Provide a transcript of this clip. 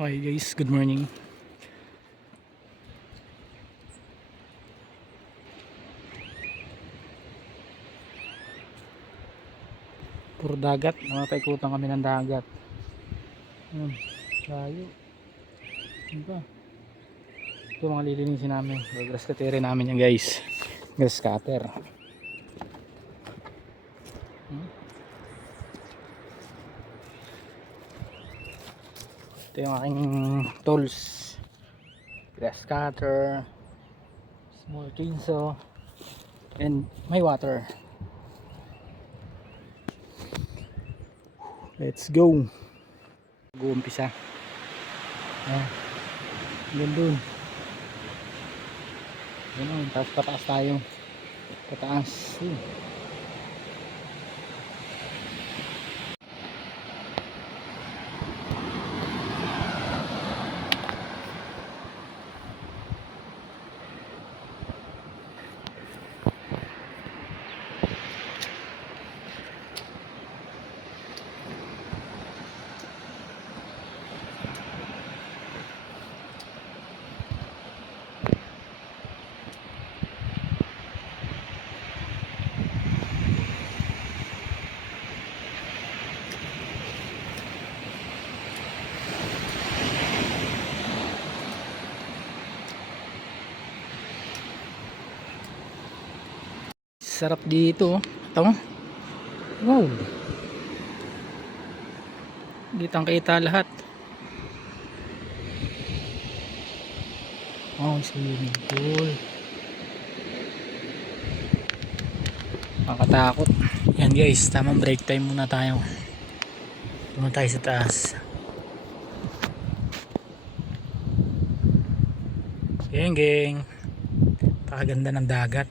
Okay guys, good morning. Puro dagat, paikutan kami ng dagat. Layo. Ano ba? Ito mga lilinisin namin. Grass cutter namin yan guys. Grass cutter. Ito yung aking tools. Grass cutter, small chainsaw, and may water. Let's go. Mag-uumpisa. Doon. Ganun, tapos pataas tayo. Pataas. Sarap dito. Ito. Wow. Kitang kita lahat. Oh, swimming pool. Makatakot. Yan guys, tamang break time muna tayo. Tumunta tayo sa taas. Geng. Pakaganda ng dagat.